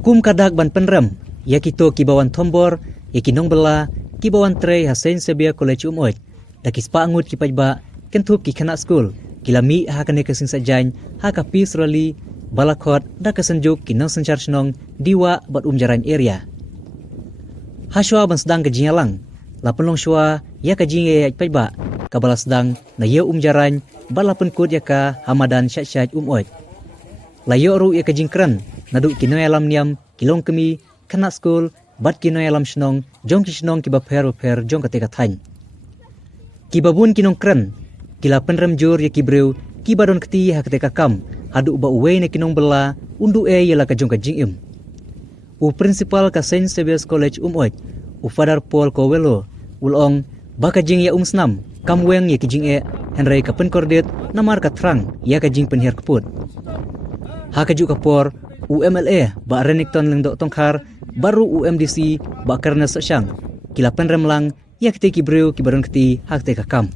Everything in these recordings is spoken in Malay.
Kum kadak ban penrem, ya kito kibawan tombor, ya kinong bela, kibawan tre hasen sebia college umoit, da kispa angut kipajba, kentup ki kanak school, kilami ha kane kasing sajain, ha ka peace rally, balakot, da kasenjuk kinong sencar senong, diwa bat jaran area. Ha shua ban sedang kejingalang, lapelong shua, ya kajing ya pajba, kabala sedang, na ya jaran, balapun kod ya ka hamadan syat-syat umoit. Layo ru ya kajing keren, naduk kinoy alam niam, kilong kemi, kanak school, bat kinoy alam senong, jong ki senong kiba per jong katika tany. Kibabun kinong keren, kila penrem jur ya kibreu, kibadon keti ha katika kam, haduk ba uwe na kinong bela, undu yala ka jong kajing im. U principal ka Saint Xavier's College umoit, u Father Paul Kowelo, ulong, ba kajing ya snam, kamweng ya kijing Henry ka penkordet, namar ka trang, ya kajing penhir keput. Ha kaju kapor UMLA ba Renington lengdok tongkar baru UMDC ba karena sesyang kila penrem lang ya kete kibreu kibaron keti ha kete kakam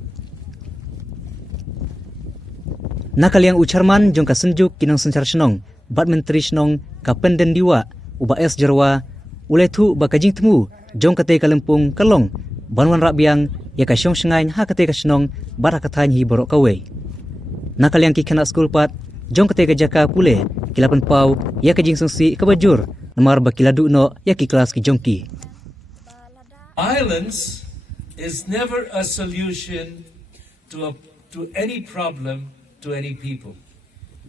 nakaliang ucarman jong ka senjuk kinong sencar senong bat menteri senong ka penden diwa uba es jerwa ule thu ba kajing temu jong kete kalempung kalong banwan rabiang ya ka syong sengain ha kete ka senong barakatan hi borok kawe nakaliang ki kana school pat jong kete jaka pule kilapan pau ya kajing sengsi kabajur namar bakiladu no ya ki kelas ki jongki. Violence is never a solution to any problem to any people.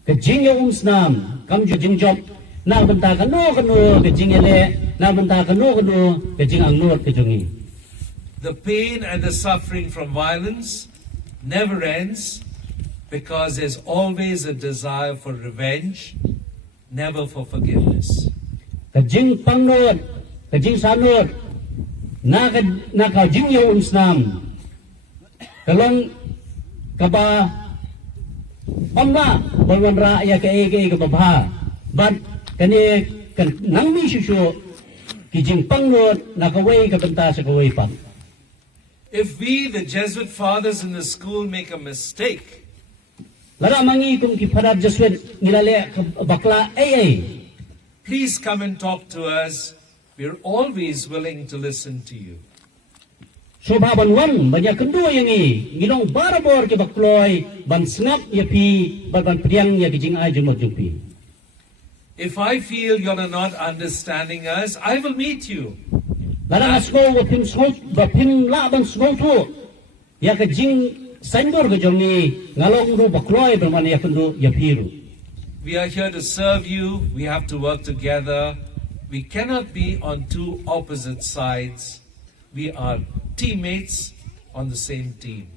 Kajing yung snam kam ju jing job na benta kanu kajing ele na benta kanu kajing angnur kajungi. The pain and the suffering from violence never ends. Because there's always a desire for revenge, never for forgiveness. Kajing pangnod, kajing sanod, na kajing yung Islam. Kalong kaba pamna balwan ra ya ke kababha. But kani kan nangmi susu kijing pangnod nakaway kabenta sa kaway pan. If we, the Jesuit fathers in the school, make a mistake, lara mangi kum ki Father Jesuit nilale bakla ay. Please come and talk to us. We're always willing to listen to you. Sobha banwan banyak kedua yang ngilong barabor ke bakloy ban snap ya pi ban priang ya kijing ay jumot jumpi. If I feel you're not understanding us, I will meet you. Lara asko wa pim smot ba pim la ban smot tu ya kijing Sandor ke jongi ngalong ru bakloy berman ya kundu ya piru. We are here to serve you. We have to work together. We cannot be on two opposite sides. We are teammates on the same team.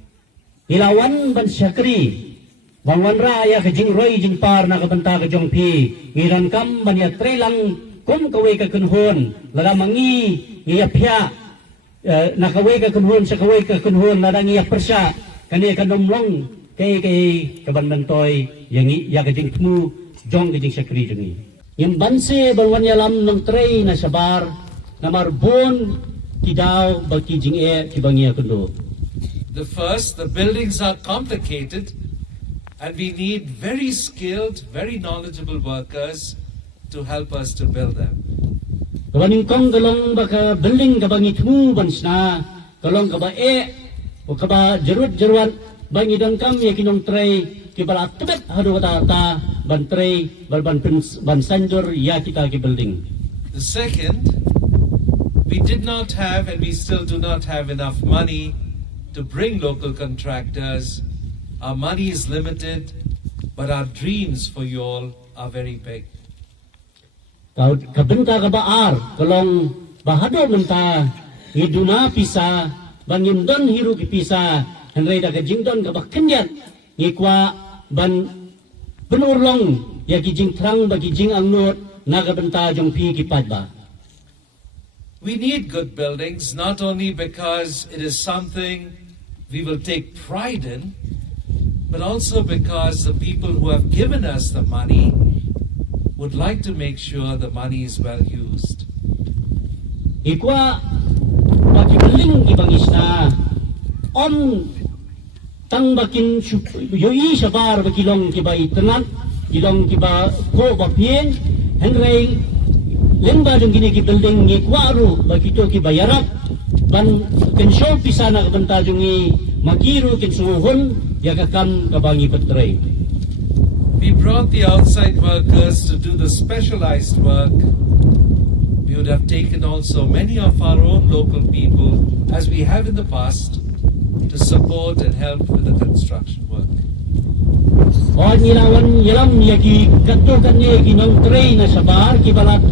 Ilawan ban syakri banwan ra ya ke jing roy jing par na kabenta ke jong pi ngiran kam ban ya trelang kum kawe ka kunhon lada mangi ya pia na kawe ka kunhon sa kawe ka kunhon lada ngi ya persya kani kanomlong kay kabandantoy yang ya kajing temu jong kajing syakri jengi yang banse balwan yalam ng tray na sabar na marbon kidaw bagi jing kibangia kundo. The buildings are complicated and we need very skilled, very knowledgeable workers to help us to build them. Kabaning kong galong baka building kabangi temu bansna kalong kaba o kaba jerut-jeruan bangi dang kam ya kinong tray kibala tebet hadu ta ban tray ban sanjor ya kita ki building. The second, we did not have and we still do not have enough money to bring local contractors. Our money is limited, but our dreams for you all are very big. Kabenta kabaar kalong bahado menta iduna pisa bangin don hiru kipisa henry da kajing don kabak kendiat ngikwa ban penurlong ya kijing trang bagi jing angnot na kabenta jong pi kipadba. We need good buildings not only because it is something we will take pride in, but also because the people who have given us the money would like to make sure the money is well used. Ikwa bagi beling ibangis na on tang bakin yoi sabar bakilong kiba itenan ilong kiba ko bapien henry lengba jong gini ki building ni kwaru bagi to ki bayarap ban ken show pisana ka banta jong i makiru ken suhun ya ka kam ka bangi petrei. We brought the outside workers to do the specialized work. We would have taken also many of our own local people, as we have in the past, to support and help with the construction work. O nilawan yalam ya ki katto kan ni ki nong trei na sabar ki balat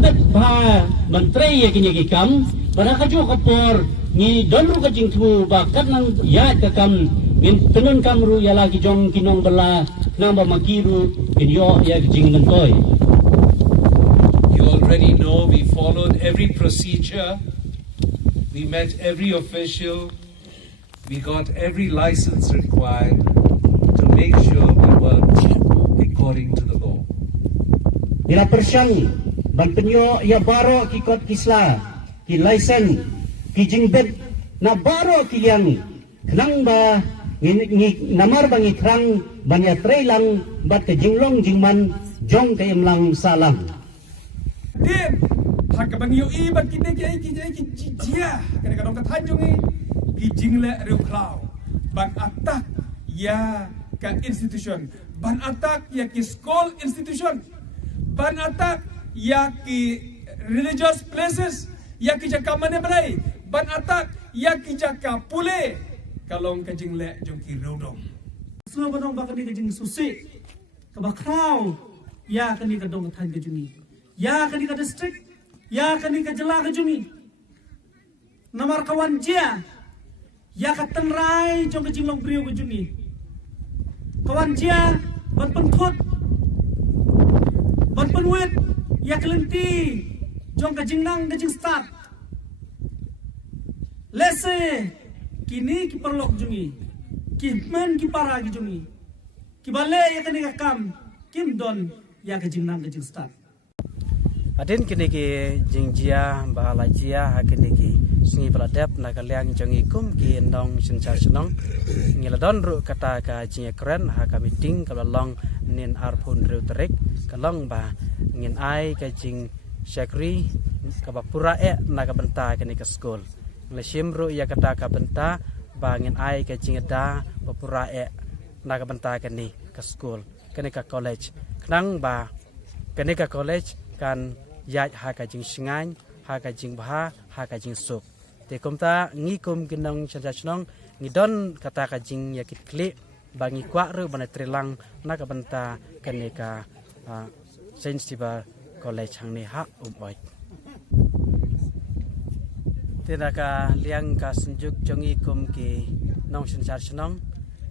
bet ba mantrei ya ki ni ki kam bara ka jo kapor ni donru ka jing thu ba kan nang ya ka kam min tenun kamru ya lagi jong kinong bela namba makiru kin yo ya ki jing nantoi. You already know we followed every procedure. We met every official. We got every license required to make sure we worked according to the law. Ila persyang ban penyo ya baro ki kot kisla ki license ki jingbet na baro ki liang knang ba ngi namar bangi krang ban ya trailang bat ke jinglong jingman jong ke imlang salang. Din hak bang yo ibat kini ki jia kana kadong katanjungi ki jingle reu klau ban atak ya ka institution ban atak ya ki school institution ban atak ya ki religious places ya ki jaka mane balai ban atak ya ki jaka pule kalong ka jingle jong ki rodong semua badong bakani ka jing susi ka bakrau ya kani kadong katan ka jungi ya kani ka district ya kani ka jela ka jungi namar kawan jia ya ka tengrai jong ka jinglong priu ka jungi kawan jia ban penkhut ban penwet ya kelenti jong ka jingnang ka jing start lese kini ki perlok jungi ki men ki para ki jungi ki bale ya kani ka kam kim don ya ka jingnang ka jing start adin kini ki jingjia bahala jia hakini ki singi peladep na kaliang jongi kum ki ndong sinchar senong ngiladon ru kata ka jinga keren ha ka meeting kalong nin arpun ru terik kalong ba ngin ai ka jing syakri ka bapura na ka benta kini ka school nglesim ru ya kata ka benta ba ngin ai ka jing da bapura na ka benta kini ka school kini ka college knang ba kini ka college kan yai ha ka jing singai ha ka jing bha ha ka jing sup te komta ngi kum kinong chanjachnong ngi don kata ka jing yakit kli bangi kwa ru bana trilang na ka banta kaneka Saint Stephen College hang ni ha oi te na ka liang ka sunjuk jongi kum ki nong chanjachnong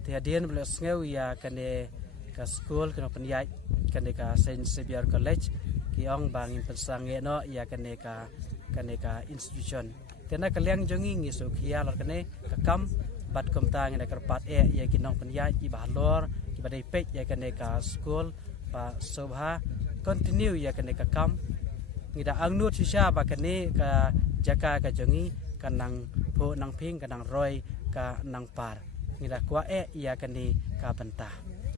te adien blo sneu ya kane ka school kino penyai kaneka Saint Stephen College kiong bangin pensange no ya kaneka institution tena kaliang jongi ngi so khia lor kane kakam bat komta ngi kerpat ya kinong penya i bahlor i badai pek ya kaneka school pa sobha continue ya kaneka kam ngida angnut sisa ba kane ka jaka ka jongi kanang pho nang ping kanang roy ka nang par ngida kwa ya kane ka bantah